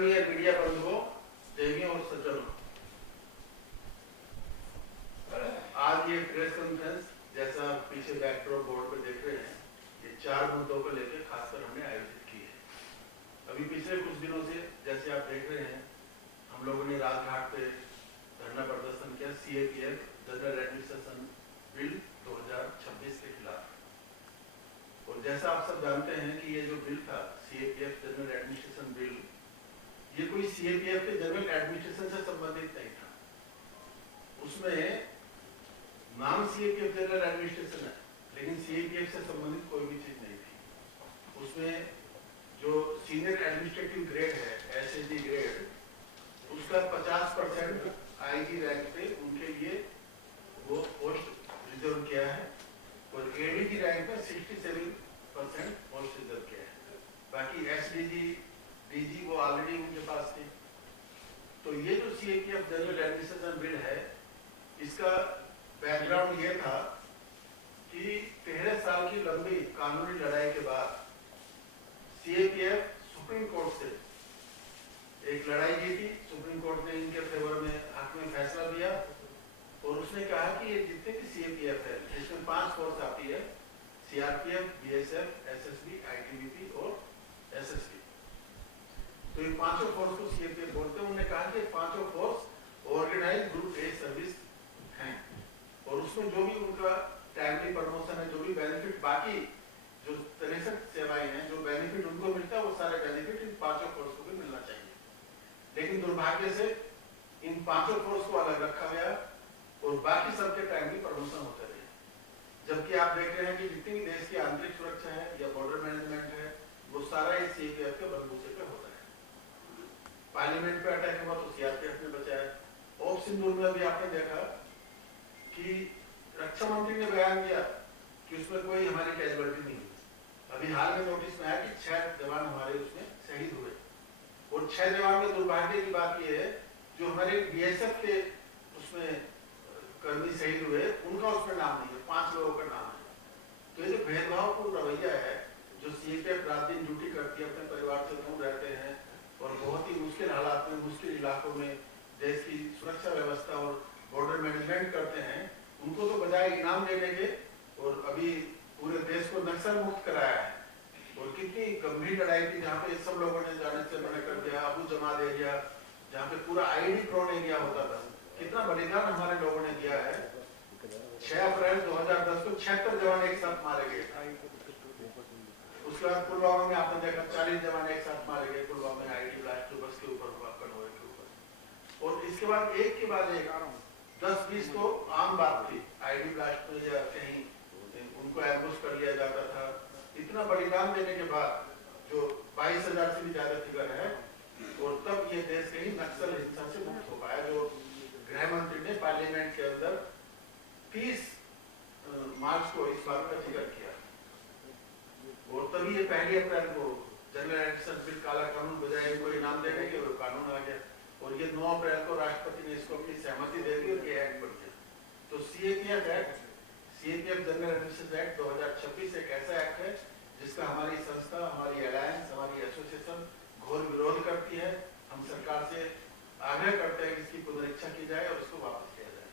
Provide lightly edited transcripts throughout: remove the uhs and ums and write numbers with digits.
आदरणीय मीडिया बंधुओं, देवियों और सज्जनों, आज ये प्रेस कॉन्फ्रेंस जैसा पीछे बैकड्रॉप बोर्ड पे देख रहे हैं, ये 4 मुद्दों को लेकर खासकर हमने आयोजित की है। अभी पिछले कुछ दिनों से जैसे आप देख रहे हैं, हम लोगों ने राजघाट पे धरना प्रदर्शन किया सीएपीएफ जनरल एडमिनिस्ट्रेशन बिल 2026 के खिलाफ। और जैसा आप सब जानते हैं कि ये जो बिल था सीएपीएफ जनरल एडमिनिस्ट्रेशन बिल, ये कोई सीएपीएफ के जनरल एडमिनिस्ट्रेशन से संबंधित नहीं था। उसमें नाम सीएपीएफ जनरल एडमिनिस्ट्रेशन है, लेकिन सीएपीएफ से संबंधित कोई भी चीज नहीं थी। उसमें जो सीनियर एडमिनिस्ट्रेटिव ग्रेड है, एसएडी ग्रेड, उसका 50% आईजी रैंक पे उनके लिए वो पोस्ट रिजर्व किया है और एडीजी रैंक पे 67% पोस्ट रिजर्व किया है। बाकी एसडीजी डीजी वो ऑलरेडी उनके पास थी। तो ये जो सीएपीएफ जनरल एडमिनिस्ट्रेशन बिल है, इसका बैकग्राउंड ये था कि 13 साल की लंबी कानूनी लड़ाई के बाद सीएपीएफ सुप्रीम कोर्ट से एक लड़ाई जीती। सुप्रीम कोर्ट ने इनके फेवर में हक में फैसला दिया और उसने कहा कि ये जितने भी सीएपीएफ है, जिसमें 5 फोर्स आती है, सीआरपीएफ, बीएसएफ, एसएसबी, आईटीबीपी और एसएसबी, तो ये 5 फोर्स को सीएपीएफ बोलते हैं। उन्होंने कहा कि 5 force organise group A service हैं और उसमें जो भी उनका टाइमली प्रमोशन है, जो भी बेनिफिट, बाकी जो 63 सेवाएं हैं, जो बेनिफिट उनको मिलता है, वो सारे बेनिफिट इन 5 फोर्स को भी मिलना चाहिए। लेकिन दुर्भाग्य से इन 5 फोर्स को अलग रखा गया और बाकी सबके टाइमली प्रमोशन होते रहे। जबकि आप देख रहे हैं कि जितनी भी देश की आंतरिक सुरक्षा है या बॉर्डर मैनेजमेंट है, वो सारा इस सीएपीएफ के बलबूते पे होता है। पार्लियामेंट पे अटैक हुआ तो सीआरपीएफ ने बचाया। ऑफ सिंदूर में भी आपने देखा कि रक्षा मंत्री ने बयान दिया कि उसमें कोई हमारी कैजुअलिटी नहीं हुई। अभी हाल में नोटिस में आया कि 6 जवान हमारे उसमें शहीद हुए और 6 जवान में दुर्भाग्य की बात यह है, जो हमारे बीएसएफ के उसमें कर्मी शहीद हुए, उनका उसमें नाम नहीं है, 5 लोगों का नाम है। तो ये जो भेदभावपूर्ण रवैया है, जो सीएपीएफ रात दिन ड्यूटी करती है, अपने परिवार से दूर रहते हैं और बहुत ही मुश्किल हालात में, मुश्किल इलाकों में देश की सुरक्षा व्यवस्था और बॉर्डर मैनेजमेंट करते हैं, उनको तो बजाय इनाम देने के और अभी पूरे देश को नक्सल मुक्त कराया है। और कितनी गंभीर लड़ाई थी, जहाँ पे सब लोगों ने जाने से मना कर दिया, अबू जमात एरिया, जहाँ पे पूरा आईडी प्रोन एरिया होता था। कितना बलिदान हमारे लोगों ने दिया है। 6 अप्रैल 2010 को 76 जवान एक साथ मारे गए। उसके बाद पुलवामा में आपने देखा 40 जवान एक साथ मारे गए, पुलवामा में आईडी ब्लास्ट जो बस के ऊपर हुआ, कन्वॉय के ऊपर। और इसके बाद एक के बाद एक 10-20 तो आम बात थी, आईडी ब्लास्ट में या कहीं उनको एम्बुश कर लिया जाता था। इतना बलिदान देने के बाद जो 22,000 से भी ज्यादा फिगर है, और तब ये देश कहीं नक्सल हिंसा से मुक्त हो पाया। जो गृह मंत्री ने पार्लियामेंट के अंदर 30 मार्च को इस बात का जिक्र किया और तभी ये 1 अप्रैल को जनरल एडमिनिस्ट्रेशन बिल काला कानून बजाय इनको इनाम देने के वो कानून आ गया और ये 9 अप्रैल को राष्ट्रपति ने इसको अपनी सहमति दे दी और ये एक्ट बन गया। तो CAPF act, CAPF general administration act 2026 एक ऐसा एक्ट है जिसका हमारी संस्था, हमारी अलायंस, हमारी एसोसिएशन घोर विरोध करती है। हम सरकार से आग्रह करते हैं कि इसकी पुनरीक्षा की जाए और इसको वापस किया जाए।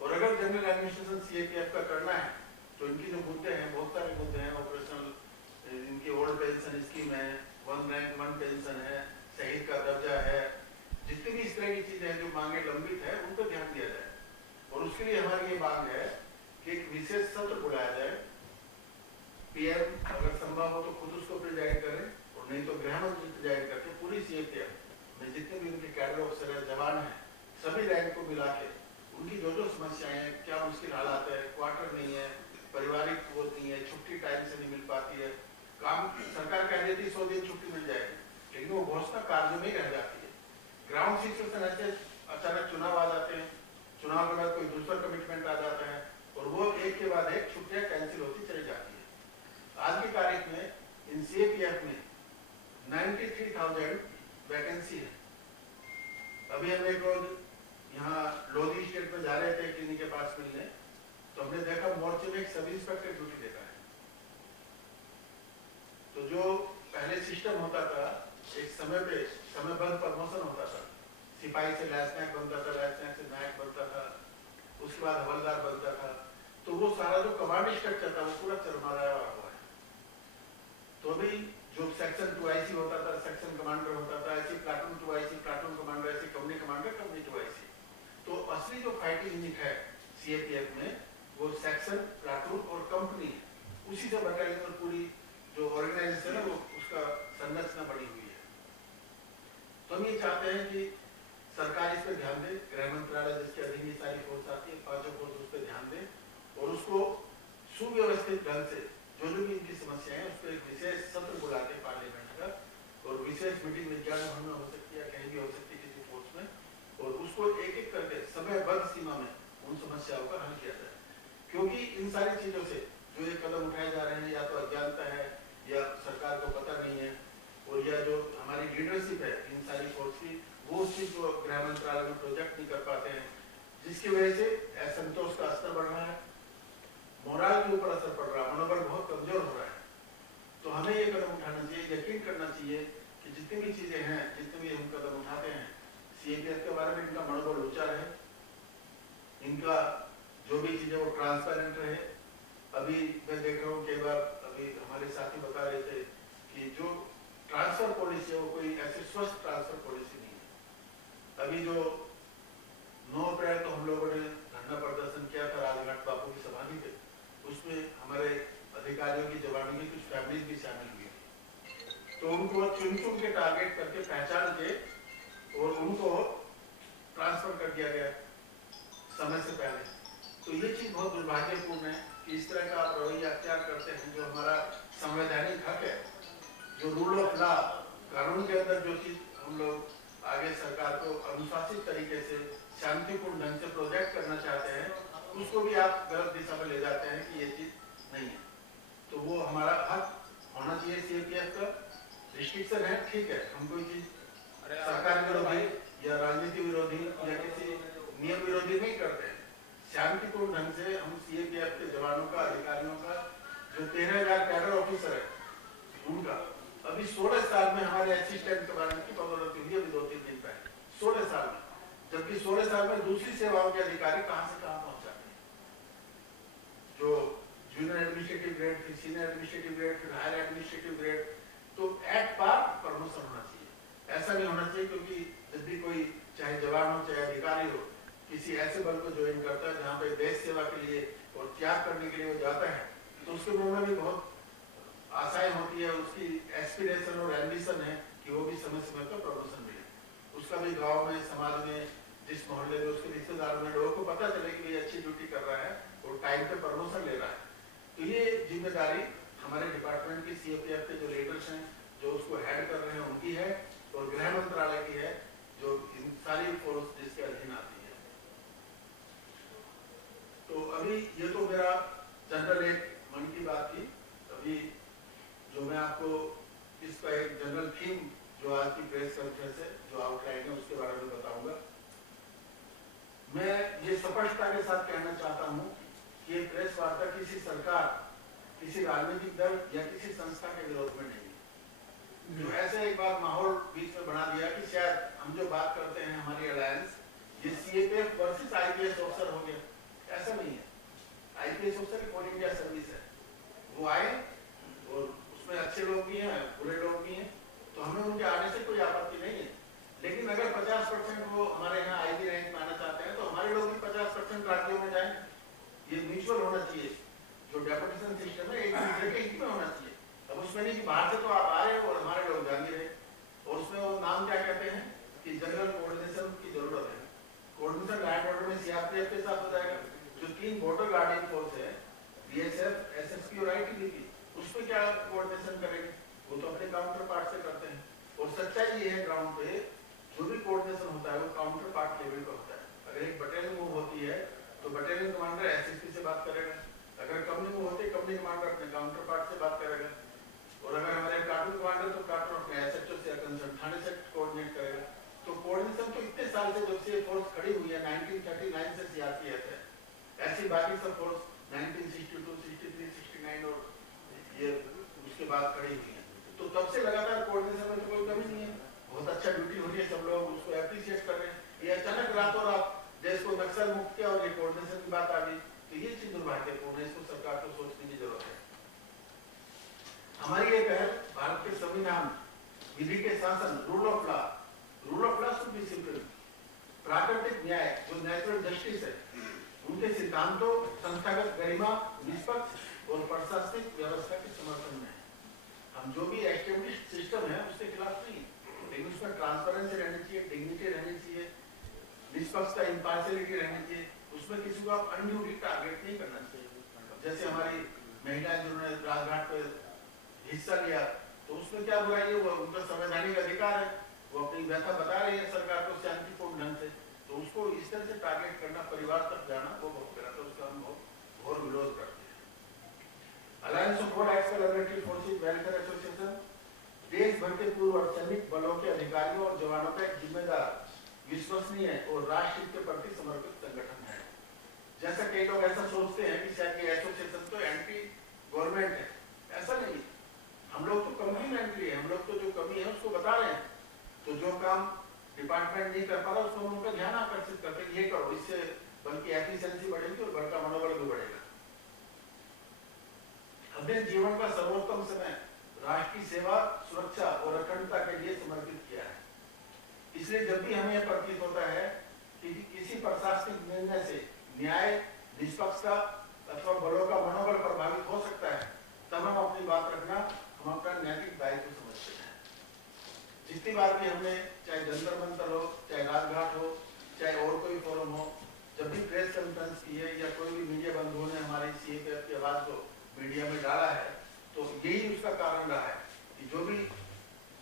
और अगर जनरल एडमिनिस्ट्रेशन सीएपीएफ का करना है तो इनकी जो मुद्दे हैं, बहुत सारे मुद्दे हैं, ऑपरेशनल, इनकी ओल्ड पेंशन स्कीम है, 1 रैंक 1 पेंशन है, शहीद का दर्जा है, जितनी भी इस तरह की चीजें हैं जो मांगे लंबित है, उन पर ध्यान दिया जाए। और उसके लिए हमारी ये मांग है कि एक विशेष सत्र बुलाया जाए। पीएम अगर संभव हो तो खुद उसको प्रिजाइड करें और नहीं तो गृह मंत्री प्रिजाइड करके पूरी सीएपीएफ में जितने भी उनके कैडर ऑफिसर है, जवान है, सभी रैंक को मिला के उनकी जो जो समस्याएं हैं, क्या मुश्किल हालात है, क्वार्टर नहीं है, पारिवारिक वो नहीं है, छुट्टी टाइम से नहीं मिल पाती है, काम सरकार कह देती 100 दिन छुट्टी मिल जाएगी, लेकिन वो घोषणा कार्य में रह जाती है। ग्राउंड सिचुएशन ऐसे अचानक चुनाव आ जाते हैं, चुनाव के बाद कोई दूसरा कमिटमेंट आ जाता है और वो एक के बाद एक छुट्टियां कैंसिल होती चली जाती है। आज की तारीख में इन सीएपीएफ में 93,000 वैकेंसी है। अभी हम एक रोज यहाँ लोधी स्टेट में जा रहे थे किन्हीं के पास मिलने, तो हमने देखा मोर्चे में एक सब इंस्पेक्टर ड्यूटी देखा है। तो जो पहले सिस्टम होता था एक समयबद्ध प्रमोशन होता था। सिपाही से लैंसनायक बनता था, लैंसनायक से नायक बनता था, उसके बाद हवलदार बनता था। तो वो सारा जो कमांड स्ट्रक्चर था वो पूरा चरमराया हुआ है। तो अभी जो सेक्शन 2IC होता था, सेक्शन कमांडर होता था, ऐसी प्लाटून 2IC, प्लाटून कमांडर, ऐसी कंपनी कमांडर, कंपनी 2IC। तो असली जो फाइटिंग यूनिट है सीएपीएफ में वो सेक्शन, प्लाटून और कंपनी है। उसी से बटालियन और पूरी जो ऑर्गेनाइजेशन है वो उसका संरचना बनी हुई है। तो हम ये चाहते हैं कि सरकार इस पर ध्यान दे, गृह मंत्रालय जिसके अधीन ये सारी फोर्स आती है, पांचों फोर्स उस पर ध्यान दे और उसको सुव्यवस्थित ढंग से जो भी इनकी समस्याएं हैं उस पर एक विशेष सत्र बुला के पार्लियामेंट का और विशेष मीटिंग विज्ञान भवन में हो सकती है, कहीं भी हो सकती है किसी फोर्स में, और उसको एक एक करके समयबद्ध सीमा में उन समस्याओं का हल किया जाए। क्योंकि इन सारी चीजों से जो ये कदम उठाए जा रहे हैं या तो अज्ञानता है या सरकार को पता नहीं है, और या जो हमारी लीडरशिप है इन सारी फोर्स की वो उस चीज को गृह मंत्रालय में प्रोजेक्ट नहीं कर पाते हैं, जिसकी वजह से असंतोष का स्तर बढ़ रहा है, मोरल के ऊपर असर पड़ रहा है, मनोबल बहुत कमजोर हो रहा है। तो हमें ये कदम उठाना चाहिए, यकीन करना चाहिए कि जितनी भी चीजें हैं, जितने भी हम कदम उठाते हैं सीएपीएफ के बारे में इनका मनोबल ऊंचा रहे, इनका जो भी चीजें वो ट्रांसपेरेंट रहे। अभी मैं देख रहा हूँ कई बार अभी हमारे साथी बता रहे थे कि जो ट्रांसफर पॉलिसी है वो कोई ऐसी स्वस्थ ट्रांसफर पॉलिसी नहीं है। अभी जो 9 अप्रैल को हम लोगों ने धरना प्रदर्शन किया था राजघाट बापू की समाधि पे, उसमें हमारे अधिकारियों की जवानों की कुछ फैमिलीज भी शामिल हुई थी। तो उनको चुन चुन के टारगेट करके पहचान के और उनको ट्रांसफर कर दिया गया समय से पहले। तो ये चीज बहुत दुर्भाग्यपूर्ण है कि इस तरह का आप रवैया अख्तियार करते हैं जो हमारा संवैधानिक हक है, जो रूल ऑफ लॉ, कानून के अंदर जो चीज हम लोग आगे सरकार को अनुशासित तरीके से शांतिपूर्ण ढंग से प्रोजेक्ट करना चाहते हैं, उसको भी आप गलत दिशा में ले जाते हैं कि ये चीज नहीं है। तो वो हमारा हक होना चाहिए सीएपीएफ का। रिस्ट्रिक्शन है, ठीक है, हम कोई चीज सरकार विरोधी या राजनीति विरोधी या किसी नियम विरोधी नहीं करते हैं। शांतिपूर्ण ढंग से हम सीएपीएफ के जवानों का, अधिकारियों का, जो 13,000 कैडर ऑफिसर है उनका, अभी 16 साल में हमारे असिस्टेंट कमांडेंट की पदोन्नति हुई अभी 2-3 दिन पहले, 16 साल में, जबकि 16 साल में दूसरी सेवाओं के अधिकारी कहां से कहां पहुंच जाते हैं। जो जूनियर एडमिनिस्ट्रेटिव ग्रेड, फिर सीनियर एडमिनिस्ट्रेटिव ग्रेड, फिर हायर एडमिनिस्ट्रेटिव ग्रेड, तो एट पार प्रमोशन होना चाहिए। ऐसा नहीं होना चाहिए क्योंकि जब भी कोई चाहे जवान हो चाहे अधिकारी हो किसी ऐसे बल को ज्वाइन करता है जहाँ पे देश सेवा के लिए और त्याग करने के लिए वो जाता है, तो उसके मन में भी बहुत आशाएं होती है, उसकी एस्पिरेशन और एम्बिशन है कि वो भी समय समय पर प्रमोशन मिले, उसका भी गांव में, समाज में, जिस मोहल्ले में, उसके रिश्तेदारों में लोगों को पता चले कि ये अच्छी ड्यूटी कर रहा है और टाइम पे प्रमोशन ले रहा है। तो ये जिम्मेदारी हमारे डिपार्टमेंट की सीएपीएफ के जो लीडर्स हैं, जो उसको हेड कर रहे हैं, उनकी है, और गृह मंत्रालय की है जो इन सारी फोर्स जिसके अधीन आती है। तो अभी ये तो मेरा जनरल एक मन की बात थी। अभी जो मैं आपको इसका एक जनरल थीम जो आज की प्रेस कॉन्फ्रेंस है, जो आउटलाइन है, उसके बारे में बताऊंगा। मैं ये स्पष्टता के साथ कहना चाहता हूं कि ये प्रेस वार्ता किसी सरकार, किसी राजनीतिक दल या किसी संस्था के विरोध में नहीं है। जो ऐसे एक बार माहौल बीच में बना दिया कि शायद हम जो बात करते हैं हमारी अलायंस ये सीएपीएफ वर्सेस आईपीएस ऑफिसर हो गया, ऐसा नहीं है। IPS officer all India service है, वो आए और उसमें अच्छे लोग भी हैं, बुरे लोग भी हैं, तो हमें उनके आने से कोई आपत्ति नहीं है। लेकिन अगर 50% वो हमारे यहाँ आईबी रैंक में आना चाहते हैं तो हमारे लोग भी 50% राज्यों में जाएं। ये म्यूचुअल होना चाहिए। जो डेपुटेशन सिस्टम है एक दूसरे के हित में होना चाहिए। अब उसमें नहीं कि बाहर से तो आप आ रहे हो और हमारे लोग जा नहीं रहे, और उसमें वो नाम क्या कहते हैं कि जनरल कोऑर्डिनेशन की जरूरत है। कोऑर्डिनेशन लैंड ऑर्डर में सीआरपीएफ के साथ हो जाएगा। जो 3 बॉर्डर गार्डियन फोर्स है, बीएसएफ, एसएसपी और आईटीबीपी, उसमें क्या कोऑर्डिनेशन करेंगे? वो तो अपने काउंटर पार्ट से करते हैं। और सच्चाई ये है ग्राउंड पे जो भी कोऑर्डिनेशन होता है वो काउंटर पार्ट लेवल पे होता है। अगर एक बटालियन मूव होती है तो बटालियन कमांडर एसएसपी से बात करेगा, अगर कंपनी मूव होती है कंपनी कमांडर अपने काउंटर पार्ट से बात करेगा, और अगर हमारे प्लाटून कमांडर तो प्लाटून अपने एसएचओ से कंसर्न थाने से कोऑर्डिनेट करेगा। तो कोऑर्डिनेशन तो इतने साल से जब से फोर्स खड़ी हुई है 1939 से सीआरपीएफ है, ऐसी बाकी सब फोर्स 1962, 63, 69 और ये उसके बाद खड़ी हुई है। तो तब से लगातार कोऑर्डिनेशन में तो कोई कमी नहीं है। बहुत अच्छा ड्यूटी हो रही है, सब लोग उसको अप्रिशिएट कर रहे हैं। ये अचानक रातों रात देश को नक्सल मुक्त किया और ये कोऑर्डिनेशन की बात आ गई, तो ये चीज दुर्भाग्यपूर्ण है, इसको सरकार को सोचने की जरूरत है। हमारी ये पहल भारत के संविधान, विधि के शासन, rule of law should be simple, प्राकृतिक न्याय जो नेचुरल जस्टिस है, उनके सिद्धांतों, संस्थागत गरिमा, निष्पक्ष और प्रशासनिक व्यवस्था के समर्थन में। हम जो भी एस्टेब्लिश्ड सिस्टम है उसके खिलाफ नहीं, लेकिन उसमें ट्रांसपेरेंसी रहनी चाहिए, डिग्निटी रहनी चाहिए, निष्पक्षता, इंपार्शियलिटी रहनी चाहिए, उसमें किसी को आप अनड्यूटी टारगेट नहीं करना चाहिए। जैसे हमारी महिलाएं जिन्होंने राजघाट पर हिस्सा लिया, तो उसमें क्या बुराई है, वो उनका संवैधानिक अधिकार है, वो अपनी व्यथा बता रही है सरकार को शांतिपूर्ण ढंग से, तो उसको इस तरह से टारगेट करना, परिवार तक जाना, वो बहुत गलत है, उसका हम बहुत घोर विरोध करते हैं। Alliance of God x collaborative forces welfare association देश भर के पूर्व अर्धसैनिक बलों के अधिकारियों और जवानों का एक जिम्मेदार, विश्वसनीय और राष्ट्र हित के प्रति समर्पित संगठन है। जैसा कई लोग ऐसा सोचते हैं कि शायद ये एसोसिएशन तो एंटी गवर्नमेंट है, ऐसा नहीं। हम लोग तो कम्प्लीमेंट्री है, हम लोग तो जो कमी है उसको बता रहे हैं, तो जो काम डिपार्टमेंट नहीं कर पा रहा उसको उनका ध्यान आकर्षित करते ये करो, इससे बल्कि एफिशिएंसी बढ़ेगी और घर का मनोबल भी बढ़ेगा। अपने जीवन का सर्वोत्तम समय राष्ट्र की सेवा, सुरक्षा और अखंडता के लिए समर्पित किया है। इसलिए जब भी हमें यह प्रतीत होता है कि किसी प्रशासनिक निर्णय से न्याय, निष्पक्षता अथवा बलों का मनोबल प्रभावित हो सकता है, तब हम अपनी बात रखना हम अपना नैतिक दायित्व समझते हैं। जितनी बार भी हमने, चाहे जंतर मंतर हो, चाहे राजघाट हो, चाहे और कोई फोरम हो, जब भी प्रेस कॉन्फ्रेंस की है या कोई भी मीडिया बंधुओं ने हमारी सीएपीएफ की आवाज को मीडिया में डाला है, तो यही उसका कारण रहा है कि जो भी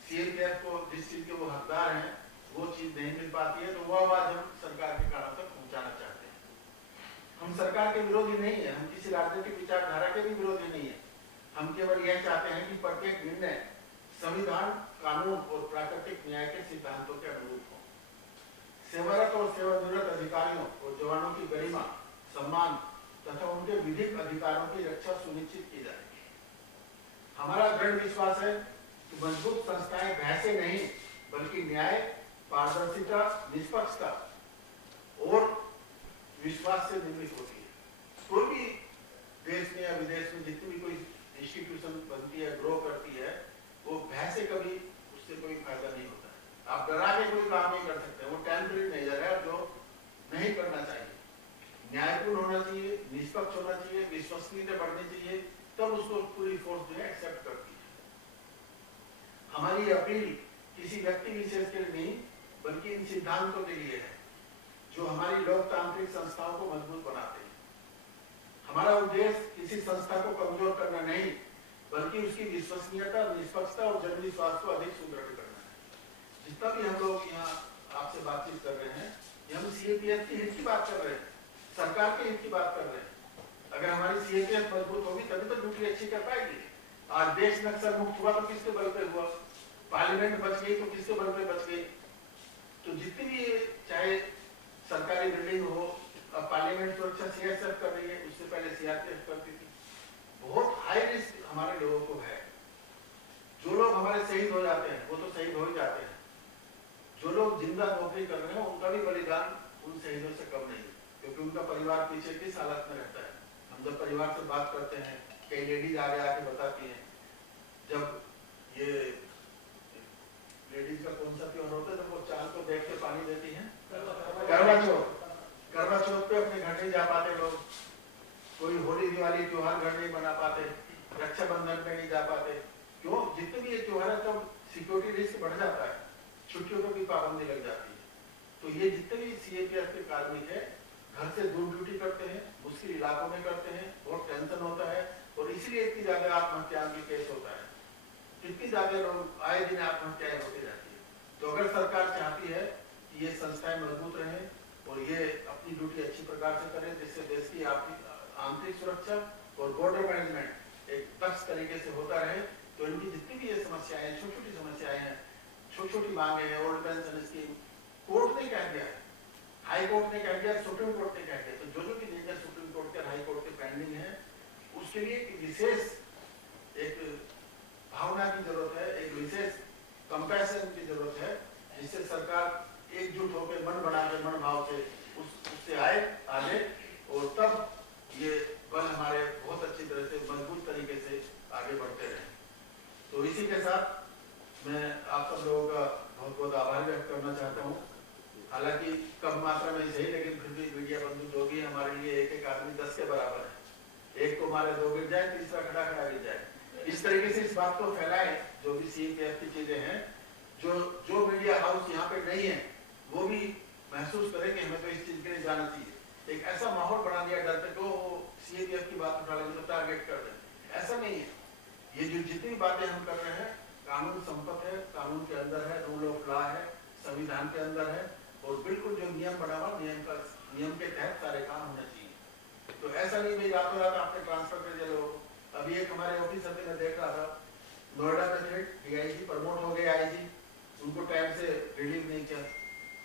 सीएपीएफ को जिस चीज के वो हकदार हैं वो चीज नहीं मिल पाती है, तो वो आवाज हम सरकार के कानों तक पहुंचाना चाहते हैं। हम सरकार के विरोधी नहीं है, हम किसी राजनीतिक विचारधारा के भी विरोधी नहीं है, हम केवल यह चाहते हैं कि प्रत्येक निर्णय संविधान, कानून और प्राकृतिक न्याय के सिद्धांतों के अनुरूप हो। सेवारत और सेवानिवृत्त अधिकारियों और जवानों की गरिमा, सम्मान तथा उनके विधिक अधिकारों की रक्षा सुनिश्चित की जाएगी। हमारा दृढ़ विश्वास है कि मजबूत संस्थाएं भय से नहीं बल्कि न्याय, पारदर्शिता, निष्पक्षता और विश्वास से निर्मित होती है। कोई भी देश में या विदेश में जितनी भी कोई इंस्टीट्यूशन बनती है, ग्रो करती है, वो भय से कभी उससे कोई फायदा नहीं होता है। आप डरा के कोई काम नहीं कर सकते, वो टेम्परेरी मेजर है जो नहीं करना चाहिए। न्यायपूर्ण होना चाहिए, निष्पक्ष होना चाहिए, विश्वसनीयता बढ़नी चाहिए, तब उसको पूरी फोर्स जो है एक्सेप्ट करती है। हमारी अपील किसी व्यक्ति विशेष के लिए नहीं बल्कि इन सिद्धांतों के लिए है जो हमारी लोकतांत्रिक संस्थाओं को मजबूत बनाते हैं। हमारा उद्देश्य किसी संस्था को कमजोर करना नहीं बल्कि उसकी विश्वसनीयता, निष्पक्षता और जनविश्वास को अधिक सुदृढ़ करना है। जितना भी हम लोग यहाँ आपसे बातचीत कर रहे हैं, हम सीएपीएफ के हित की बात कर रहे हैं, सरकार के हित की बात कर रहे हैं। अगर हमारी सीएपीएफ मजबूत होगी तभी तो ड्यूटी अच्छी कर पाएगी। आज देश नक्सल मुक्त हुआ तो किसके बल पे हुआ, पार्लियामेंट बच गई तो किसके बल पे बच गई। तो जितनी भी चाहे सरकारी बिल्डिंग हो, अब पार्लियामेंट सुरक्षा सीएसएफ कर रही है, उससे पहले सीआरपीएफ करती थी। बहुत हाई रिस्क हमारे लोगों को है। जो लोग हमारे शहीद हो जाते हैं वो तो शहीद हो ही जाते हैं, जो लोग जिंदा नौकरी कर रहे हैं उनका भी बलिदान उन शहीदों से कम नहीं, क्योंकि उनका परिवार पीछे किस हालत में रहता है। हम जब परिवार से बात करते हैं, कई लेडीज आगे आके बताती हैं, जब ये लेडीज का कौन सा त्योहार होता है जब वो चांद को देख के पानी देती है, करवा चौथ पे अपने घर नहीं जा पाते लोग, कोई होली दिवाली त्योहार घर नहीं बना पाते, रक्षाबंधन पे नहीं जा पाते। क्यों? जितने भी ये त्योहार है तब सिक्योरिटी रिस्क बढ़ जाता है, छुट्टियों पर भी पाबंदी लग जाती है। तो ये जितने भी सीएपीएफ के कार्मिक है घर से दूर ड्यूटी करते हैं, मुश्किल इलाकों में करते हैं, बहुत टेंशन होता है और इसलिए इतनी ज्यादा आत्महत्या की केस होता है, कितनी ज्यादा लोग आए दिन आत्महत्याएं होती रहती है। तो अगर सरकार चाहती है कि ये संस्थाएं मजबूत रहें और ये अपनी ड्यूटी अच्छी प्रकार से करें जिससे देश की आंतरिक सुरक्षा और बॉर्डर मैनेजमेंट एक दक्ष तरीके से होता रहे, तो इनकी जितनी भी ये समस्याएं हैं, छोटी छोटी समस्याएं हैं, छोटी छोटी मांगे हैं, ओल्ड पेंशन स्कीम, कोर्ट ने कह दिया है, हाई कोर्ट ने कह दिया, सुप्रीम कोर्ट ने कह दिया, तो जो जो भी निर्णय सुप्रीम कोर्ट के, हाई कोर्ट के पेंडिंग है, उसके लिए एक विशेष एक भावना की जरूरत है, एक विशेष कंपैशन की जरूरत है जिससे सरकार एकजुट होकर मन बना के मन भाव से उससे आए आगे, और तब ये बल हमारे बहुत अच्छी तरह से मजबूत तरीके से आगे बढ़ते रहे। तो इसी के साथ मैं आप सब लोगों का बहुत बहुत आभार व्यक्त करना चाहता हूँ। हालांकि कम मात्रा में सही, लेकिन फिर भी मीडिया बंधु जो भी हमारे लिए एक एक आदमी 10 के बराबर है। एक को मारे 2 गिर जाए, तीसरा खड़ा खड़ा गिर जाए। इस तरीके से इस बात को फैलाएं, जो भी CPF की चीजें हैं, जो मीडिया हाउस यहाँ पे नहीं है वो भी महसूस करें कि हमें तो इस चीज के लिए जाना चाहिए। एक ऐसा माहौल बना दिया डर पे, तो CPF की बात उठा लेंगे तो टारगेट कर दें, ऐसा नहीं है। ये जो जितनी बातें हम कर रहे हैं, कानून संपत है, कानून के अंदर है, रूल ऑफ लॉ है, संविधान के अंदर है, और बिल्कुल जो नियम बना हुआ नियम के तहत सारे काम होने चाहिए। तो ऐसा नहीं भाई रातों रात आपने ट्रांसफर कर दिया लोग। अभी एक हमारे ऑफिसर थे, मैं देख रहा था, नोएडा में थे, DIG प्रमोट हो गए IG, उनको टाइम से रिलीव नहीं किया।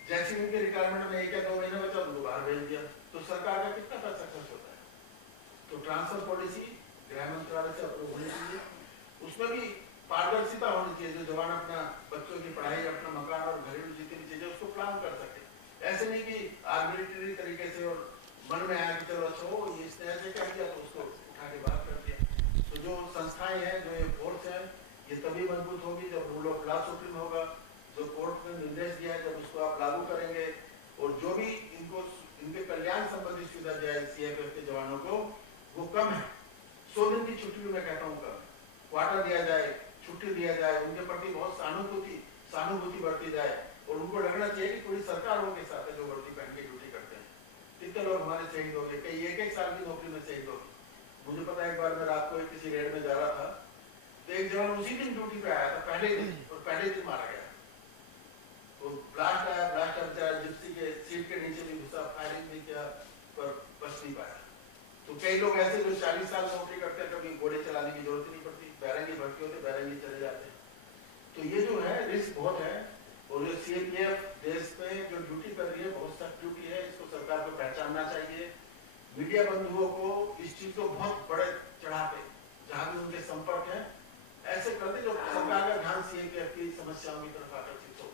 जैसे उनके रिटायरमेंट में 1 या 2 महीने बचा, उनको बाहर भेज दिया। तो सरकार का कितना पैसा खर्च होता है। तो ट्रांसफर पॉलिसी गृह मंत्रालय से अप्रूव होनी चाहिए, उसमें भी पारदर्शिता होनी चाहिए, जो जवान अपना बच्चों की पढ़ाई, अपना मकान और घरेलू जितनी भी चीजें उसको प्लान कर सके। ऐसे नहीं कि आर्बिट्रेरी तरीके से और मन में आया कि चलो अच्छा हो ये इसने ऐसे कर दिया तो उसको उठा के बात कर दिया। तो जो संस्थाएं हैं, जो ये फोर्स है, ये तभी मजबूत होगी जब रूल ऑफ लॉ सुप्रीम होगा, जो कोर्ट ने निर्देश दिया है जब उसको आप लागू करेंगे, और जो भी इनके कल्याण संबंधी सुविधा दिया CFF के जवानों को वो कम है। 100 दिन की छुट्टी भी मैं कहता हूँ कम, क्वार्टर दिया जाए, छुट्टी दिया जाए, उनके प्रति बहुत सहानुभूति बढ़ती जाए, और उनको लगना चाहिए कि पूरी सरकार उनके साथ है जो वर्दी पहन के ड्यूटी करते हैं। कितने लोग हमारे शहीद हो गए, कई 1-1 साल की नौकरी में शहीद हो गए। मुझे पता है, एक बार मैं रात को किसी रेड में जा रहा था, तो एक जवान उसी दिन ड्यूटी पे आया था, पहले दिन, और पहले दिन मारा गया। तो ब्लास्ट आया, ब्लास्ट बेचारा जिप्सी के सीट के नीचे भी घुसा, फायरिंग भी किया, पर बच नहीं पाया। तो कई लोग ऐसे जो 40 साल नौकरी करते हैं, कभी गोली चलाने की जरूरत नहीं पड़ती, बैरंगी भर्ती होते, बैरंगी चले जाते हैं। तो ये जो है रिस्क बहुत है, और जो CPF देश में जो ड्यूटी कर रही है, बहुत सख्त ड्यूटी है, इसको सरकार को पहचानना चाहिए। मीडिया बंधुओं को इस चीज को बहुत बड़े चढ़ाते, जहां भी उनके संपर्क है, ऐसे करते जो सरकार का ध्यान CPF की समस्याओं की तरफ आकर्षित हो,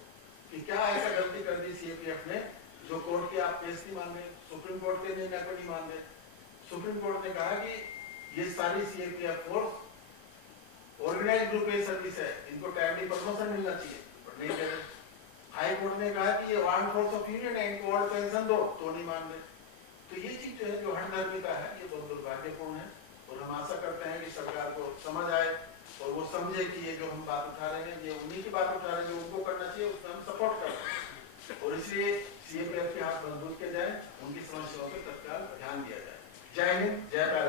कि क्या ऐसा गलती कर दी CPF ने जो कोर्ट के आप केस नहीं मान रहे, सुप्रीम कोर्ट के निर्णय को नहीं मान रहे। सुप्रीम कोर्ट ने कहा कि ये सारी CPF force organised group A service है, इनको टाइमली प्रमोशन मिलना चाहिए, पर नहीं कर रहे। हाई कोर्ट ने कहा कि ये आर्म्ड फोर्स ऑफ यूनियन है, इनको और पेंशन दो, तो नहीं मान रहे। तो ये चीज जो है, जो हठधर्मिता है, ये बहुत दुर्भाग्यपूर्ण है, और हम आशा करते हैं कि सरकार को समझ आए और वो समझे कि ये जो हम बात उठा रहे हैं, ये उन्हीं की बात उठा रहे हैं जो उनको करना चाहिए, उसमें हम सपोर्ट कर रहे हैं। और इसलिए CPF के हाथ मजबूत किए जाए, उनकी समस्याओं पर तत्काल ध्यान दिया जाए। जय हिंद, जय भारत।